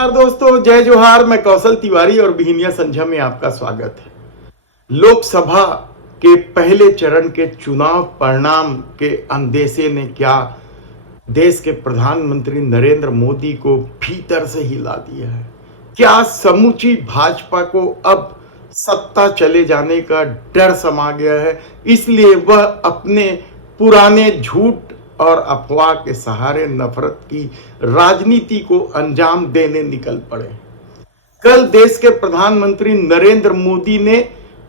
नमस्कार दोस्तों, जय जोहार। मैं कौशल तिवारी और बिहिनिया संझा में आपका स्वागत है। लोकसभा के पहले चरण के चुनाव परिणाम के अंदेशे ने क्या देश के प्रधानमंत्री नरेंद्र मोदी को भीतर से हिला दिया है। क्या समूची भाजपा को अब सत्ता चले जाने का डर समा गया है, इसलिए वह अपने पुराने झूठ और अफवाह के सहारे नफरत की राजनीति को अंजाम देने निकल पड़े। कल देश के प्रधानमंत्री नरेंद्र मोदी ने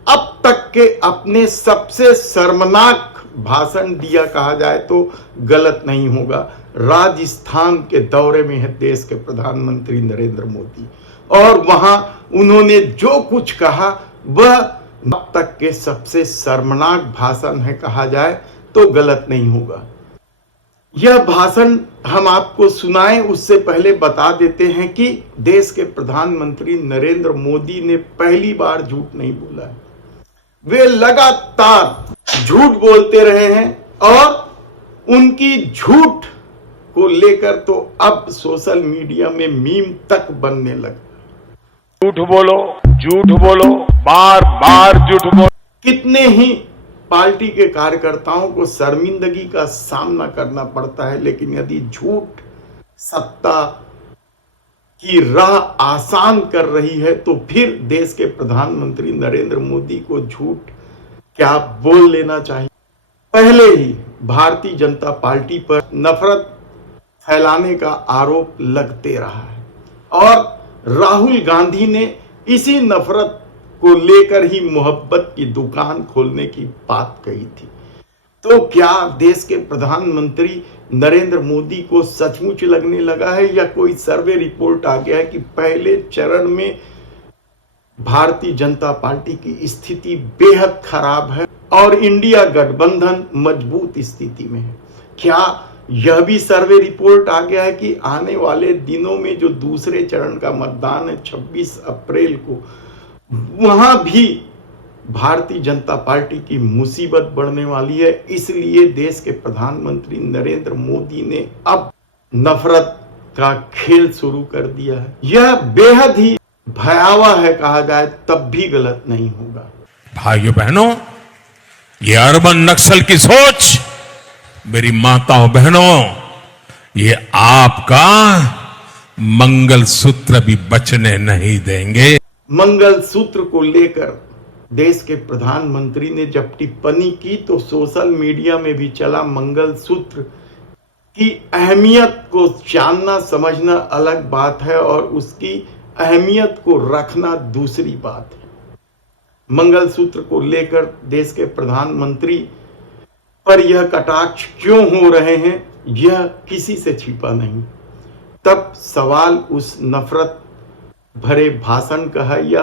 अब तक के अपने सबसे शर्मनाक भाषण दिया कहा जाए तो गलत नहीं होगा। राजस्थान के दौरे में है देश के प्रधानमंत्री नरेंद्र मोदी और वहां उन्होंने जो कुछ कहा वह अब तक के सबसे शर्मनाक भाषण है कहा जाए तो गलत नहीं होगा। यह भाषण हम आपको सुनाएं उससे पहले बता देते हैं कि देश के प्रधानमंत्री नरेंद्र मोदी ने पहली बार झूठ नहीं बोला है। वे लगातार झूठ बोलते रहे हैं और उनकी झूठ को लेकर तो अब सोशल मीडिया में मीम तक बनने लगा। झूठ बोलो, बार बार झूठ बोलो। कितने ही पार्टी के कार्यकर्ताओं को शर्मिंदगी का सामना करना पड़ता है, लेकिन यदि झूठ सत्ता की राह आसान कर रही है तो फिर देश के प्रधानमंत्री नरेंद्र मोदी को झूठ क्या बोल लेना चाहिए। पहले ही भारतीय जनता पार्टी पर नफरत फैलाने का आरोप लगते रहा है और राहुल गांधी ने इसी नफरत को लेकर ही मोहब्बत की दुकान खोलने की बात कही थी। तो क्या देश के प्रधानमंत्री नरेंद्र मोदी को सचमुच लगने लगा है या कोई सर्वे रिपोर्ट आ गया है कि पहले चरण में भारतीय जनता पार्टी की स्थिति बेहद खराब है और इंडिया गठबंधन मजबूत स्थिति में है। क्या यह भी सर्वे रिपोर्ट आ गया है कि आने वाले दिनों में जो दूसरे चरण का मतदान है 26 अप्रैल को, वहां भी भारतीय जनता पार्टी की मुसीबत बढ़ने वाली है। इसलिए देश के प्रधानमंत्री नरेंद्र मोदी ने अब नफरत का खेल शुरू कर दिया है। यह बेहद ही भयावह है कहा जाए तब भी गलत नहीं होगा। भाइयों बहनों, ये अर्बन नक्सल की सोच, मेरी माताओं बहनों, ये आपका मंगलसूत्र भी बचने नहीं देंगे। मंगलसूत्र को लेकर देश के प्रधानमंत्री ने जब टिप्पणी की तो सोशल मीडिया में भी चला। मंगलसूत्र की अहमियत को जानना समझना अलग बात है और उसकी अहमियत को रखना दूसरी बात है। मंगलसूत्र को लेकर देश के प्रधानमंत्री पर यह कटाक्ष क्यों हो रहे हैं, यह किसी से छिपा नहीं। तब सवाल उस नफरत भरे भाषण का है या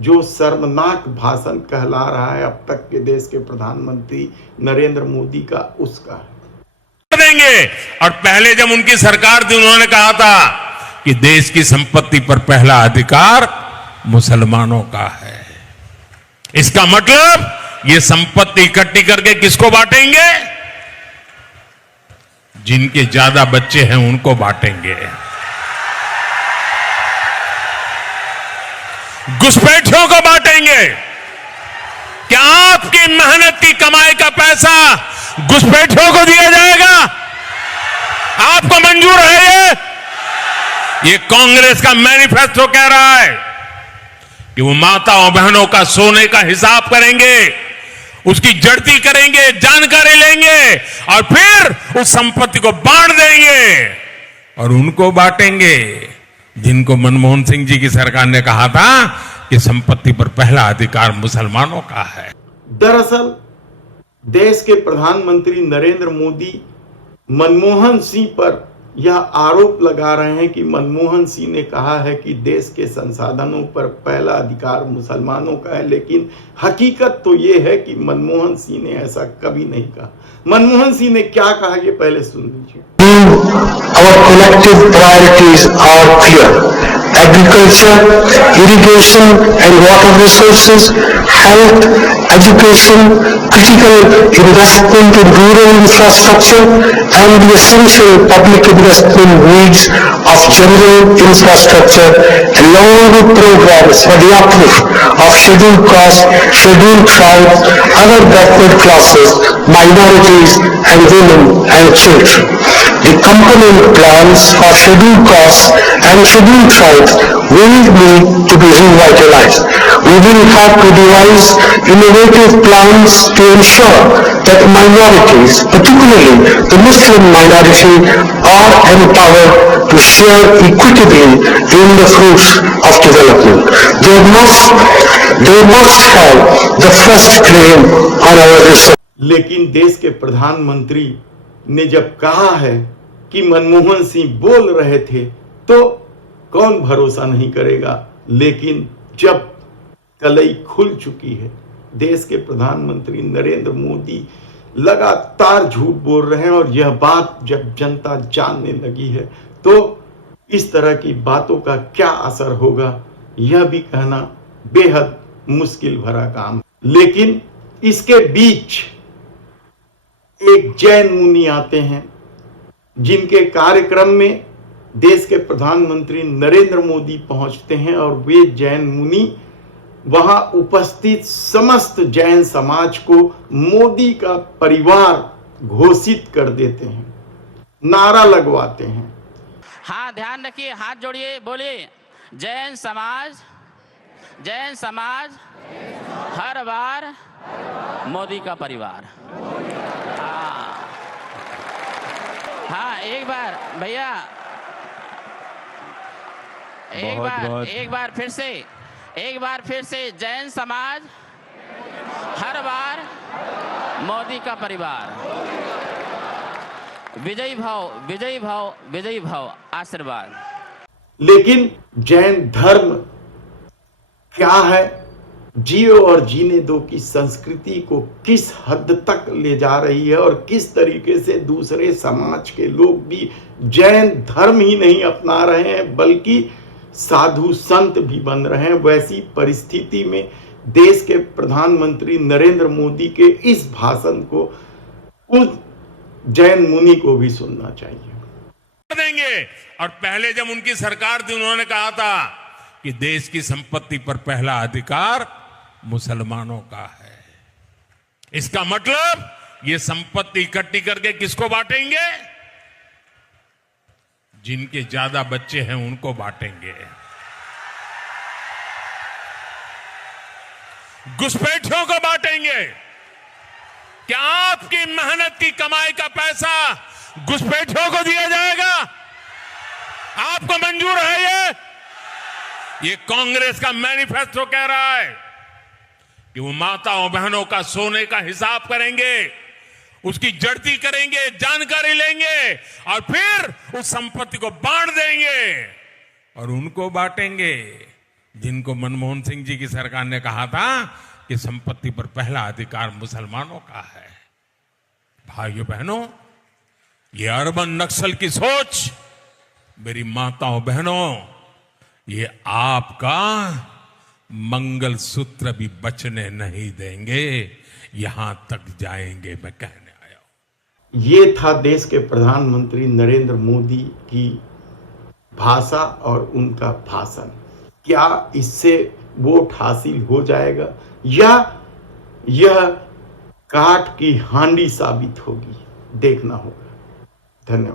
जो शर्मनाक भाषण कहला रहा है अब तक के देश के प्रधानमंत्री नरेंद्र मोदी का, उसका है। देंगे। और पहले जब उनकी सरकार थी उन्होंने कहा था कि देश की संपत्ति पर पहला अधिकार मुसलमानों का है। इसका मतलब ये संपत्ति इकट्ठी करके किसको बांटेंगे? जिनके ज्यादा बच्चे हैं उनको बांटेंगे। घुसपैठियों को बांटेंगे। क्या आपकी मेहनत की कमाई का पैसा घुसपैठियों को दिया जाएगा? आपको मंजूर है? ये कांग्रेस का मैनिफेस्टो कह रहा है कि वो माताओं बहनों का सोने का हिसाब करेंगे, उसकी जड़ती करेंगे, जानकारी लेंगे और फिर उस संपत्ति को बांट देंगे और उनको बांटेंगे जिनको मनमोहन सिंह जी की सरकार ने कहा था कि संपत्ति पर पहला अधिकार मुसलमानों का है। दरअसल देश के प्रधानमंत्री नरेंद्र मोदी मनमोहन सिंह पर यह आरोप लगा रहे हैं कि मनमोहन सिंह ने कहा है कि देश के संसाधनों पर पहला अधिकार मुसलमानों का है, लेकिन हकीकत तो यह है कि मनमोहन सिंह ने ऐसा कभी नहीं कहा। मनमोहन सिंह ने क्या कहा ये पहले सुन लीजिए। Our collective priorities are clear. agriculture, irrigation and water resources, health, education, critical investment in rural infrastructure, and the essential public investment needs of general infrastructure, along with programs for the uplift of scheduled castes, scheduled tribes, other backward classes, minorities, and women and children. The component plans for scheduled castes and scheduled tribes will need to be revitalized. We will have to devise innovative plans to ensure that minorities, particularly the Muslim minority, are empowered to share equitably in the fruits of development. They must have the first claim on our resources. लेकिन देश के प्रधानमंत्री ने जब कहा है कि मनमोहन सिंह बोल रहे थे तो कौन भरोसा नहीं करेगा, लेकिन जब कलई खुल चुकी है, देश के प्रधानमंत्री नरेंद्र मोदी लगातार झूठ बोल रहे हैं और यह बात जब जनता जानने लगी है तो इस तरह की बातों का क्या असर होगा यह भी कहना बेहद मुश्किल भरा काम। लेकिन इसके बीच एक जैन मुनि आते हैं जिनके कार्यक्रम में देश के प्रधानमंत्री नरेंद्र मोदी पहुंचते हैं और वे जैन मुनि वहां उपस्थित समस्त जैन समाज को मोदी का परिवार घोषित कर देते हैं, नारा लगवाते हैं। हाँ, ध्यान रखिए, हाथ जोड़िए, बोलिए जैन समाज हर बार मोदी का परिवार। हाँ, एक बार भैया, एक बार फिर से जैन समाज हर बार मोदी का परिवार। विजयी भाव आशीर्वाद। लेकिन जैन धर्म क्या है, जियो और जीने दो की संस्कृति को किस हद तक ले जा रही है और किस तरीके से दूसरे समाज के लोग भी जैन धर्म ही नहीं अपना रहे हैं बल्कि साधु संत भी बन रहे हैं, वैसी परिस्थिति में देश के प्रधानमंत्री नरेंद्र मोदी के इस भाषण को उस जैन मुनि को भी सुनना चाहिए। देंगे। और पहले जब उनकी सरकार थी उन्होंने कहा था कि देश की संपत्ति पर पहला अधिकार मुसलमानों का है। इसका मतलब ये संपत्ति इकट्ठी करके किसको बांटेंगे? जिनके ज्यादा बच्चे हैं उनको बांटेंगे। घुसपैठियों को बांटेंगे। क्या आपकी मेहनत की कमाई का पैसा घुसपैठियों को दिया जाएगा? आपको मंजूर है ये कांग्रेस का मैनिफेस्टो कह रहा है कि वो माताओं बहनों का सोने का हिसाब करेंगे, उसकी जड़ती करेंगे, जानकारी लेंगे और फिर उस संपत्ति को बांट देंगे। और उनको बांटेंगे जिनको मनमोहन सिंह जी की सरकार ने कहा था कि संपत्ति पर पहला अधिकार मुसलमानों का है। भाइयों बहनों, ये अर्बन नक्सल की सोच, मेरी माताओं बहनों, ये आपका मंगल सूत्र भी बचने नहीं देंगे, यहां तक जाएंगे, मैं कहने आया हूं। ये था देश के प्रधानमंत्री नरेंद्र मोदी की भाषा और उनका भाषण। क्या इससे वोट हासिल हो जाएगा या यह काठ की हांडी साबित होगी, देखना होगा। धन्यवाद।